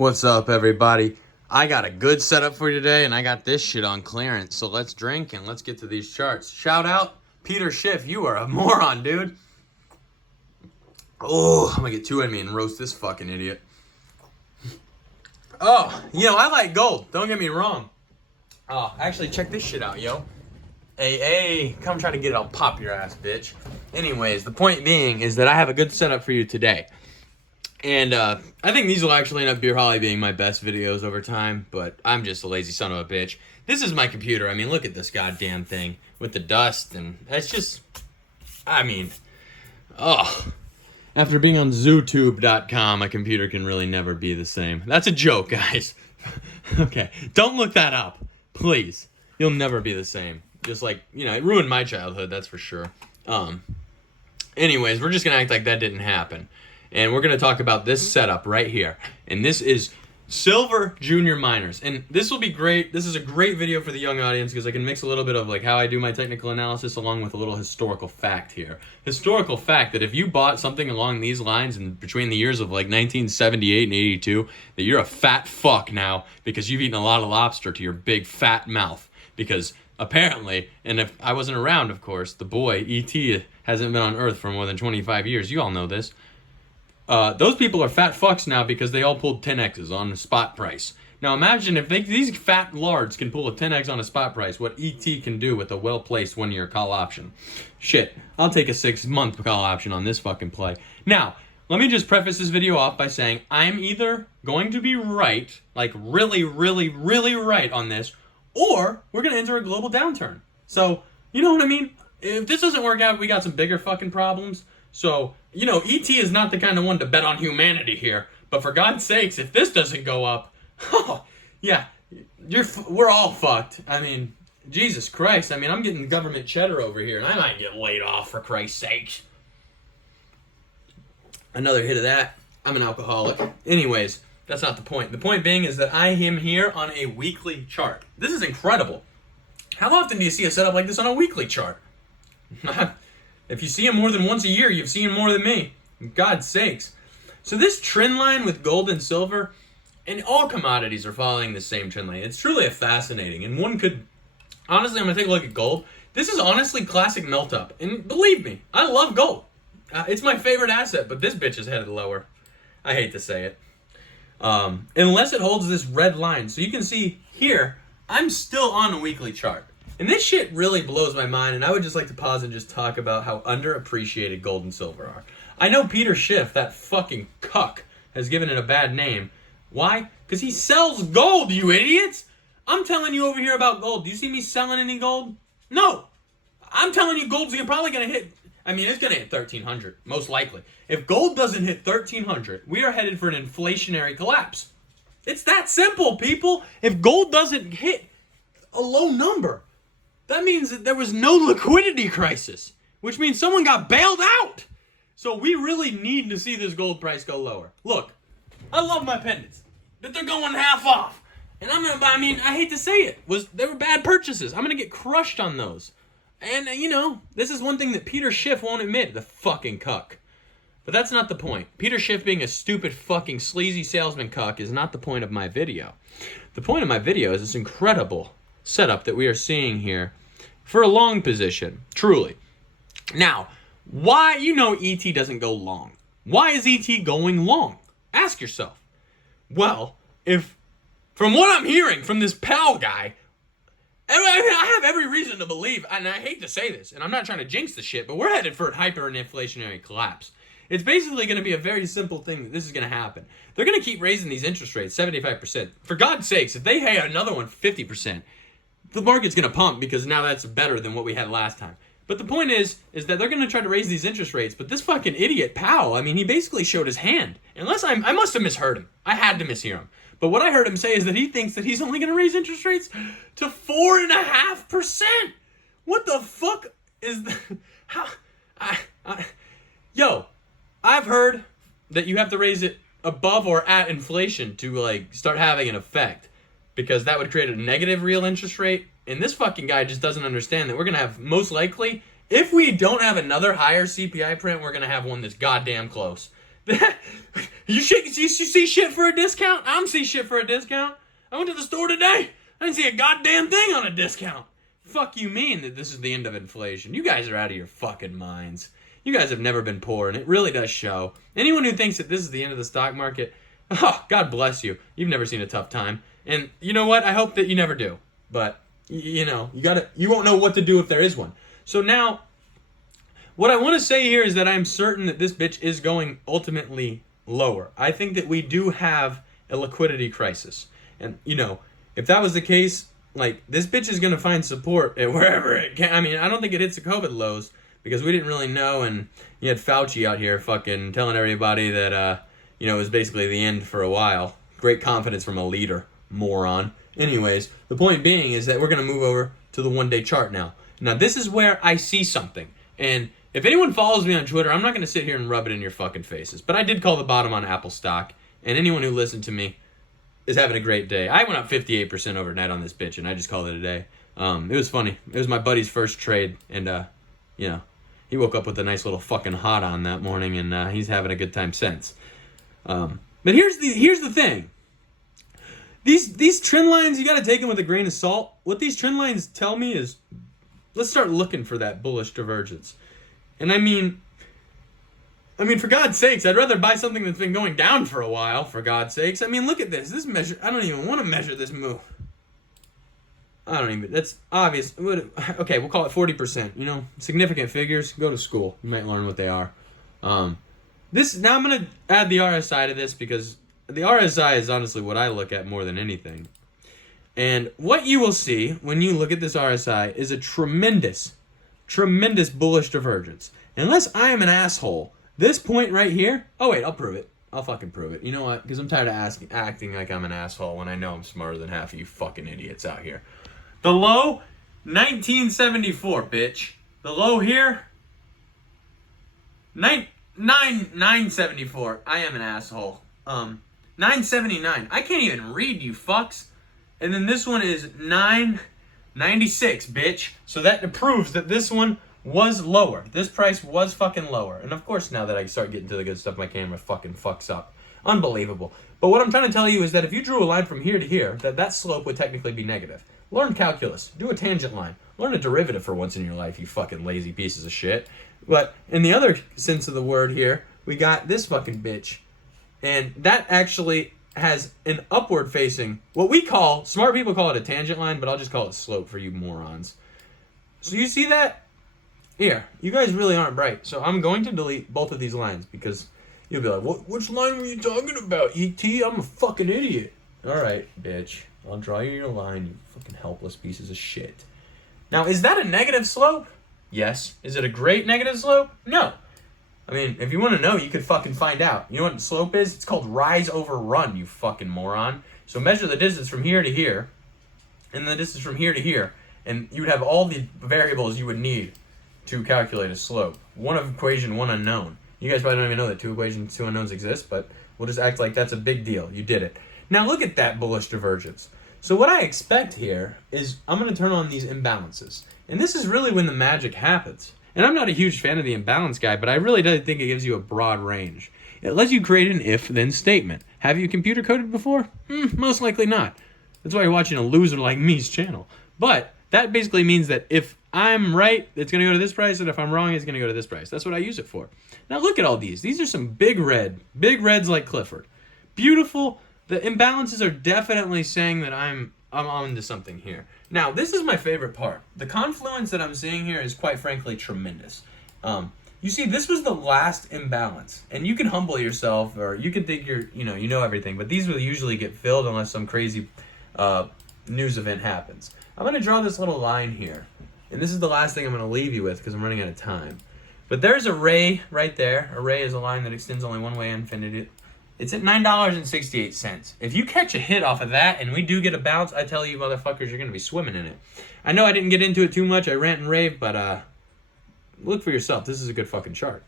What's up, everybody? I got a good setup for you today, and I got this shit on clearance. So let's drink and let's get to these charts. Shout out, Peter Schiff. You are a moron, dude. Oh, I'm gonna get two in me and roast this fucking idiot. Oh, I like gold. Don't get me wrong. Oh, actually, check this shit out, yo. Hey, come try to get it. I'll pop your ass, bitch. Anyways, the point being is that I have a good setup for you today. And I think these will actually end up probably being my best videos over time, but I'm just a lazy son of a bitch. This is my computer. I mean, look at this goddamn thing with the dust, and it's just, After being on zootube.com, my computer can really never be the same. That's a joke, guys. Okay, don't look that up, please. You'll never be the same. Just like, it ruined my childhood, that's for sure. Anyways, we're just gonna act like that didn't happen. And we're going to talk about this setup right here. And this is silver junior miners. And this will be great. This is a great video for the young audience because I can mix a little bit of like how I do my technical analysis along with a little historical fact here. Historical fact that if you bought something along these lines in between the years of like 1978 and 82, that you're a fat fuck now because you've eaten a lot of lobster to your big fat mouth. Because apparently, and if I wasn't around, of course, the boy, E.T., hasn't been on Earth for more than 25 years. You all know this. Those people are fat fucks now because they all pulled 10Xs on the spot price. Now imagine if these fat lards can pull a 10X on a spot price, what ET can do with a well-placed one-year call option. Shit, I'll take a 6-month call option on this fucking play. Now, let me just preface this video off by saying I'm either going to be right, like really, really, really right on this, or we're going to enter a global downturn. So, you know what I mean? If this doesn't work out, we got some bigger fucking problems. So, E.T. is not the kind of one to bet on humanity here. But for God's sakes, if this doesn't go up, we're all fucked. I mean, Jesus Christ. I mean, I'm getting government cheddar over here, and I might get laid off for Christ's sakes. Another hit of that. I'm an alcoholic. Anyways, that's not the point. The point being is that I am here on a weekly chart. This is incredible. How often do you see a setup like this on a weekly chart? If you see him more than once a year, you've seen more than me. God's sakes. So this trend line with gold and silver, and all commodities are following the same trend line. It's truly fascinating. And one could, honestly, I'm going to take a look at gold. This is honestly classic melt up. And believe me, I love gold. It's my favorite asset, but this bitch is headed lower. I hate to say it. Unless it holds this red line. So you can see here, I'm still on a weekly chart. And this shit really blows my mind, and I would just like to pause and just talk about how underappreciated gold and silver are. I know Peter Schiff, that fucking cuck, has given it a bad name. Why? Because he sells gold, you idiots! I'm telling you over here about gold. Do you see me selling any gold? No! I'm telling you gold's probably going to hit, it's going to hit 1,300, most likely. If gold doesn't hit 1,300, we are headed for an inflationary collapse. It's that simple, people! If gold doesn't hit a low number, that means that there was no liquidity crisis, which means someone got bailed out. So we really need to see this gold price go lower. Look, I love my pendants, but they're going half off. And I hate to say it, they were bad purchases. I'm going to get crushed on those. And, this is one thing that Peter Schiff won't admit, the fucking cuck. But that's not the point. Peter Schiff being a stupid fucking sleazy salesman cuck is not the point of my video. The point of my video is this incredible setup that we are seeing here for a long position, truly. Now, why, E.T. doesn't go long. Why is E.T. going long? Ask yourself. Well, from what I'm hearing from this pal guy, I have every reason to believe, and I hate to say this, and I'm not trying to jinx the shit, but we're headed for a hyperinflationary collapse. It's basically going to be a very simple thing that this is going to happen. They're going to keep raising these interest rates, 75%. For God's sakes, if they pay another one 50%, the market's going to pump because now that's better than what we had last time. But the point is that they're going to try to raise these interest rates. But this fucking idiot Powell, he basically showed his hand. Unless I must have misheard him. I had to mishear him. But what I heard him say is that he thinks that he's only going to raise interest rates to 4.5%. What the fuck is that? I've heard that you have to raise it above or at inflation to start having an effect. Because that would create a negative real interest rate. And this fucking guy just doesn't understand that we're going to have, most likely, if we don't have another higher CPI print, we're going to have one that's goddamn close. You see shit for a discount? I'm see shit for a discount. I went to the store today. I didn't see a goddamn thing on a discount. Fuck you mean that this is the end of inflation? You guys are out of your fucking minds. You guys have never been poor, and it really does show. Anyone who thinks that this is the end of the stock market, oh, God bless you. You've never seen a tough time. And you know what? I hope that you never do. But, you won't know what to do if there is one. So now, what I want to say here is that I'm certain that this bitch is going ultimately lower. I think that we do have a liquidity crisis. And, if that was the case, like, this bitch is going to find support at wherever it can. I mean, I don't think it hits the COVID lows because we didn't really know. And you had Fauci out here fucking telling everybody that, it was basically the end for a while. Great confidence from a leader, moron. Anyways, the point being is that we're going to move over to the one-day chart now. Now, this is where I see something. And if anyone follows me on Twitter, I'm not going to sit here and rub it in your fucking faces. But I did call the bottom on Apple stock. And anyone who listened to me is having a great day. I went up 58% overnight on this bitch, and I just called it a day. It was funny. It was my buddy's first trade, and, he woke up with a nice little fucking hot on that morning, and he's having a good time since. But here's the thing. These trend lines, you got to take them with a grain of salt. What these trend lines tell me is, let's start looking for that bullish divergence. And I mean, for God's sakes, I'd rather buy something that's been going down for a while, for God's sakes. I mean, look at this. This measure, I don't even want to measure this move. That's obvious. Okay, we'll call it 40%. Significant figures, go to school. You might learn what they are. Now I'm going to add the RSI to this because the RSI is honestly what I look at more than anything. And what you will see when you look at this RSI is a tremendous bullish divergence. Unless I am an asshole, this point right here, oh wait, I'll prove it. I'll fucking prove it. You know what? Because I'm tired of acting like I'm an asshole when I know I'm smarter than half of you fucking idiots out here. The low, 1974, bitch. The low here, 974. I am an asshole. 979. I can't even read, you fucks. And then this one is 996, bitch. So that proves that this one was lower. This price was fucking lower. And of course, now that I start getting to the good stuff, my camera fucking fucks up. Unbelievable. But what I'm trying to tell you is that if you drew a line from here to here, that slope would technically be negative. Learn calculus. Do a tangent line. Learn a derivative for once in your life, you fucking lazy pieces of shit. But in the other sense of the word here, we got this fucking bitch. And that actually has an upward facing, what we call, smart people call it a tangent line, but I'll just call it slope for you morons. So you see that? Here, you guys really aren't bright. So I'm going to delete both of these lines because you'll be like, which line were you talking about, E.T.? I'm a fucking idiot. All right, bitch. I'll draw you your line, you fucking helpless pieces of shit. Now, is that a negative slope? Yes. Is it a great negative slope? No. I mean, if you want to know, you could fucking find out. You know what the slope is? It's called rise over run, you fucking moron. So measure the distance from here to here, and the distance from here to here, and you would have all the variables you would need to calculate a slope. One equation, one unknown. You guys probably don't even know that two equations, two unknowns exist, but we'll just act like that's a big deal. You did it. Now look at that bullish divergence. So what I expect here is I'm going to turn on these imbalances. And this is really when the magic happens. And I'm not a huge fan of the imbalance guy, but I really do think it gives you a broad range. It lets you create an if-then statement. Have you computer coded before? Most likely not. That's why you're watching a loser like me's channel. But that basically means that if I'm right, it's going to go to this price, and if I'm wrong, it's going to go to this price. That's what I use it for. Now look at all these. These are some big reds like Clifford. Beautiful. The imbalances are definitely saying that I'm onto something here. Now, this is my favorite part. The confluence that I'm seeing here is quite frankly tremendous. You see, this was the last imbalance, and you can humble yourself, or you can think you know everything, but these will usually get filled unless some crazy news event happens. I'm going to draw this little line here, and this is the last thing I'm going to leave you with because I'm running out of time. But there's a ray right there. A ray is a line that extends only one way, infinity. It's at $9.68. If you catch a hit off of that and we do get a bounce, I tell you motherfuckers, you're going to be swimming in it. I know I didn't get into it too much. I rant and rave, but look for yourself. This is a good fucking chart.